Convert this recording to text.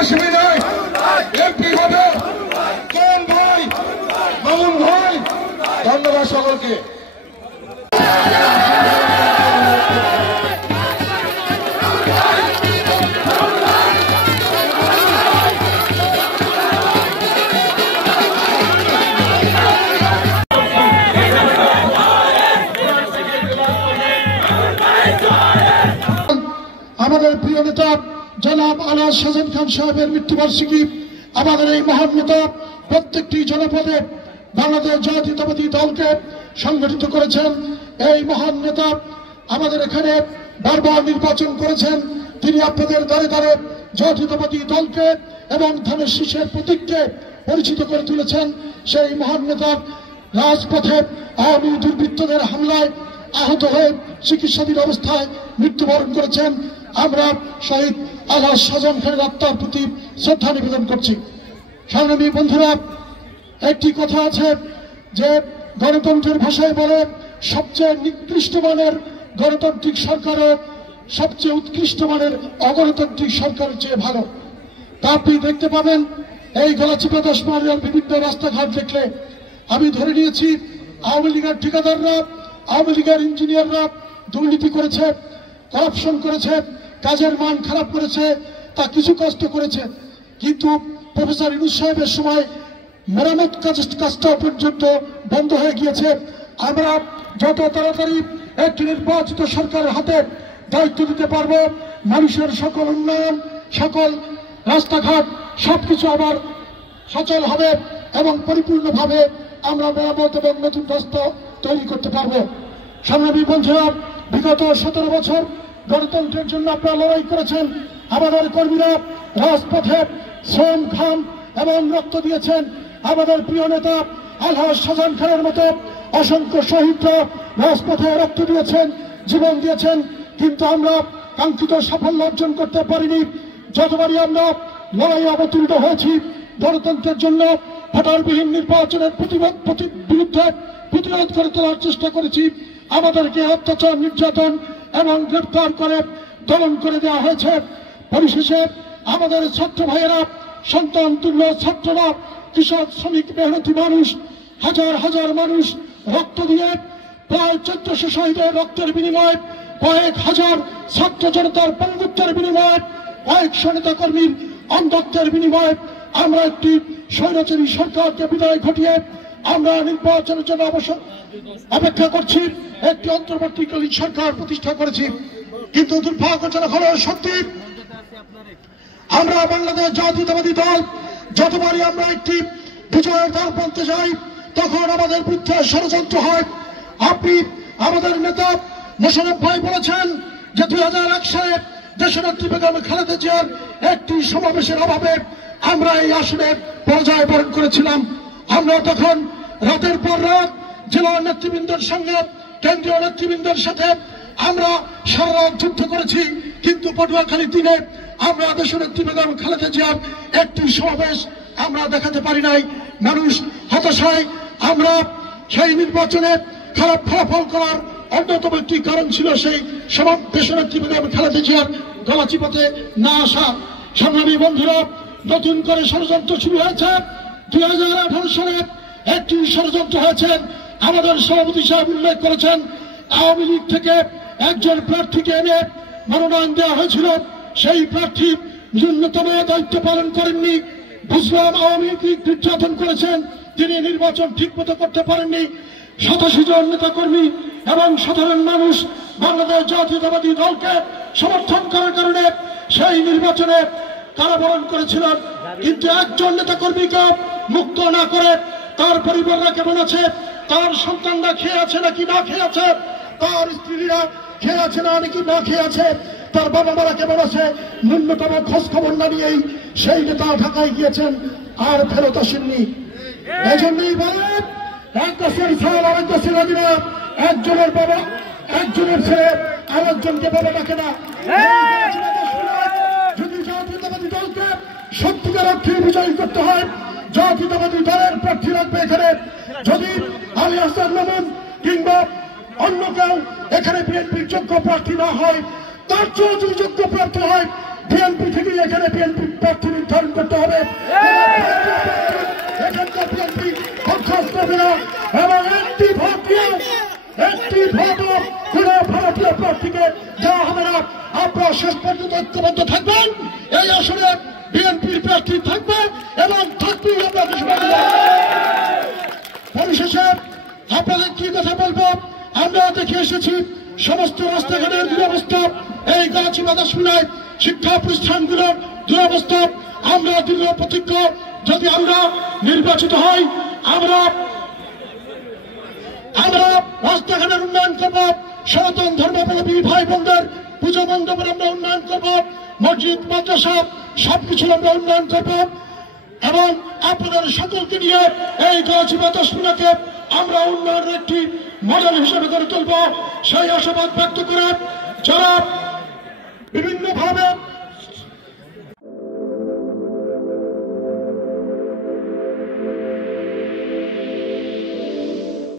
আসবে নয় এমপি হবে কোন ভাই মামুন ভাই। ধন্যবাদ সকলকে। আমাদের প্রিয় নেতা জনাব আলহাজ শাহজাহান খান সাহেবের মৃত্যুবার্ষিকী আমাদের এই মহান নেতা প্রত্যেকটি জনপদে বাংলাদেশ জাতীয়তাবাদী দলকে সংগঠিত করেছেন। এই মহান নেতা আমাদের এখানে বারবার নির্বাচন করেছেন। তিনি আপনাদের দ্বারে দ্বারে জাতীয়তাবাদী দলকে এবং ধানের শীষের প্রতীককে পরিচিত করে তুলেছেন। সেই মহান নেতা রাজপথে আওয়ামী দুর্বৃত্তদের হামলায় আহত হয়ে চিকিৎসাধীন অবস্থায় মৃত্যুবরণ করেছেন। আমরা শহীদ আলহাজ শাহজাহান খানের আত্মার প্রতি শ্রদ্ধা নিবেদন করছি। সংগ্রামী বন্ধুরা, একটি কথা আছে যে গণতন্ত্রের ভাষায় বলে সবচেয়ে নিকৃষ্ট মানের গণতান্ত্রিক সরকারও সবচেয়ে উৎকৃষ্ট মানের অগণতান্ত্রিক সরকারের চেয়ে ভালো। তা আপনি দেখতে পাবেন এই গলাচিপা 10 মাইলের বিভিন্ন রাস্তাঘাট দেখলে। আমি ধরে নিয়েছি আওয়ামী লীগের ঠিকাদাররা, আওয়ামী লীগের ইঞ্জিনিয়াররা দুর্নীতি করেছে, করাপশন করেছে, কাজের মান খারাপ করেছে, তা কিছু কষ্ট করেছে। কিন্তু প্রফেসর ইউনূস সাহেবের সময় মেরামত কাজটা পর্যন্ত বন্ধ হয়ে গিয়েছে। আমরা যত তাড়াতাড়ি একটি নির্বাচিত সরকারের হাতে দায়িত্ব দিতে পারবো, মানুষের সকল উন্নয়ন, সকল রাস্তাঘাট সবকিছু আবার সচল হবে এবং পরিপূর্ণভাবে আমরা মেরামত এবং নতুন রাস্তা তৈরি করতে পারবো। সংগ্রামী বন্ধুরা, বিগত 17 বছর গণতন্ত্রের জন্য আপনারা লড়াই করেছেন। আমাদের কর্মীরা রাজপথে শ্রম, ঘাম এবং রক্ত দিয়েছেন। আমাদের প্রিয় নেতা আলহাজ শাহজাহান খানের মতো অসংখ্য শহীদরা রাজপথে রক্ত দিয়েছেন, জীবন দিয়েছেন। কিন্তু আমরা কাঙ্ক্ষিত সাফল্য অর্জন করতে পারিনি। যতবারই আমরা লড়াই অবতীর্ণ হয়েছি গণতন্ত্রের জন্য, ভোটারবিহীন নির্বাচনের বিরুদ্ধে প্রতিরোধ করে তোলার চেষ্টা করেছি, আমাদেরকে অত্যাচার, নির্যাতন এবং গ্রেপ্তার করে দমন করে দেওয়া হয়েছে। পরিশেষে আমাদের ছাত্র ভাইয়েরা, সন্তান তুল্য ছাত্ররা, কৃষক, শ্রমিক, মেহনতি মানুষ, হাজার হাজার মানুষ রক্ত দিয়ে প্রায় 1400 শহীদের রক্তের বিনিময়ে, কয়েক হাজার ছাত্র জনতার বন্ধুত্বের বিনিময়ে, কয়েকশো নেতা কর্মীর অন্ধত্বের বিনিময়ে আমরা একটি স্বৈরাচারী সরকারকে বিদায় ঘটিয়ে আমরা নির্বাচনের জন্য অপেক্ষা করছি, একটি অন্তর্বর্তীকালীন সরকার প্রতিষ্ঠা করেছি। কিন্তু দুর্ভাগ্যজনক হলো সত্যি, আমরা বাংলাদেশ জাতীয়তাবাদী দল যতবারই আমরা একটি বিজয়ের দ্বার প্রান্তে যাই তখন আমাদের বিরুদ্ধে ষড়যন্ত্র হয়। আপনি আমাদের নেতা মোশাররফ ভাই বলেছেন যে 2001 সালে দেশনেত্রী বেগম খালেদা জিয়ার একটি সমাবেশের অভাবে আমরা এই আসনে পরাজয় বরণ করেছিলাম। আমরা তখন রাতের পর রাত জেলা নেতৃবৃন্দের সঙ্গে, কেন্দ্রীয় নেতৃবৃন্দের সাথে আমরা সারা রাত যুদ্ধ করেছি, কিন্তু পটুয়াখালী দিনে আমরা দেশনেত্রী বেগম খালেদা জিয়ার একটি সমাবেশ আমরা দেখাতে পারি নাই। মানুষ হতাশায়, আমরা সেই নির্বাচনে খারাপ ফলাফল করার অন্যতম একটি কারণ ছিল সেই দেশনেত্রী বেগম খালেদা জিয়ার গলা চিপাতে না আসা। সংগ্রামী বন্ধুরা, নতুন করে ষড়যন্ত্র শুরু হয়েছে। 2018 সালে একটি ষড়যন্ত্র হয়েছে। আমাদের সভাপতি সাহেব উল্লেখ করেছেন, আওয়ামী লীগ থেকে একজন প্রার্থীকে এনে মনোনয়ন দেওয়া হয়েছিল। সেই প্রার্থী ন্যূনতম দায়িত্ব পালন করেননি। বুঝলাম আওয়ামী লীগ নির্যাতন করেছেন, তিনি নির্বাচন ঠিক মতো করতে পারেননি। 87 জন নেতা কর্মী এবং সাধারণ মানুষ বাংলাদেশ জাতীয়তাবাদী দলকে সমর্থন করার কারণে সেই নির্বাচনে কারাবরণ করেছিলেন। কিন্তু একজন নেতা কর্মীকে মুক্ত না করে তার পরিবাররা কেমন আছে, তার সন্তানরা খেয়ে আছে নাকি না খেয়ে আছে, তার স্ত্রীরা খেয়ে আছে না নাকি না খেয়ে আছে, তার বাবা মারা কেমন আছে, ন্যূনতম খোঁজ খবর না নিয়েই সেই নেতা ঢাকায় গিয়েছেন আর ফেরত আসেননি। এই জন্যই বলেন, এক দেশের ছেলে আরেক দেশের অধীনে, একজনের বাবা একজনের ছেলে আরেকজনকে বাবা ডাকে না। যদি জাতীয়তাবাদী দলকে সত্যিকার অর্থে বিজয়ী করতে হয়, জাতীয়তাবাদী দলের প্রার্থী লাগবে এখানে। যদি আলী হাসান মামুন কিংবা অন্য কেউ এখানে বিএনপির যোগ্য প্রার্থী না হয়, তার চেয়ে যদি যোগ্য প্রার্থী হয় বিএনপি থেকে এখানে বিএনপি প্রার্থী নির্ধারণ করতে হবে। এখানকার বিএনপি বরখাস্ত হবে না এবং একটি ভোট কোন ভারতীয় প্রার্থীকে দেওয়া হবে না। আপনারা শেষ পর্যন্ত ঐক্যবদ্ধ থাকবেন। এই আসলে বিএনপির প্রার্থী থাকবে এবং থাকবেই। আমরা পরিশেষে আপনাদের কি কথা বলবো, আমরা দেখে এসেছি সমস্ত রাস্তাঘাটের দুরবস্থা, এই গাছি বাতাসুনায় শিক্ষা প্রতিষ্ঠানগুলোর দুরবস্থা। আমরা দৃঢ় প্রতিজ্ঞ, যদি আমরা নির্বাচিত হই আমরা রাস্তাঘাটের উন্নয়ন করব, সনাতন ধর্মাবলম্বী ভাই বোনদের পুজো মণ্ডপের আমরা উন্নয়ন করব, মসজিদ মাদ্রাসা সবকিছু আমরা উন্নয়ন করব এবং আপনাদের সকলকে নিয়ে এই গাছি বাতাসুনাকে আমরা উন্নয়নের একটি মডেল হিসেবে গড়ে তুলব। সেই আশাবাদ ব্যক্ত করে যারা বিভিন্নভাবে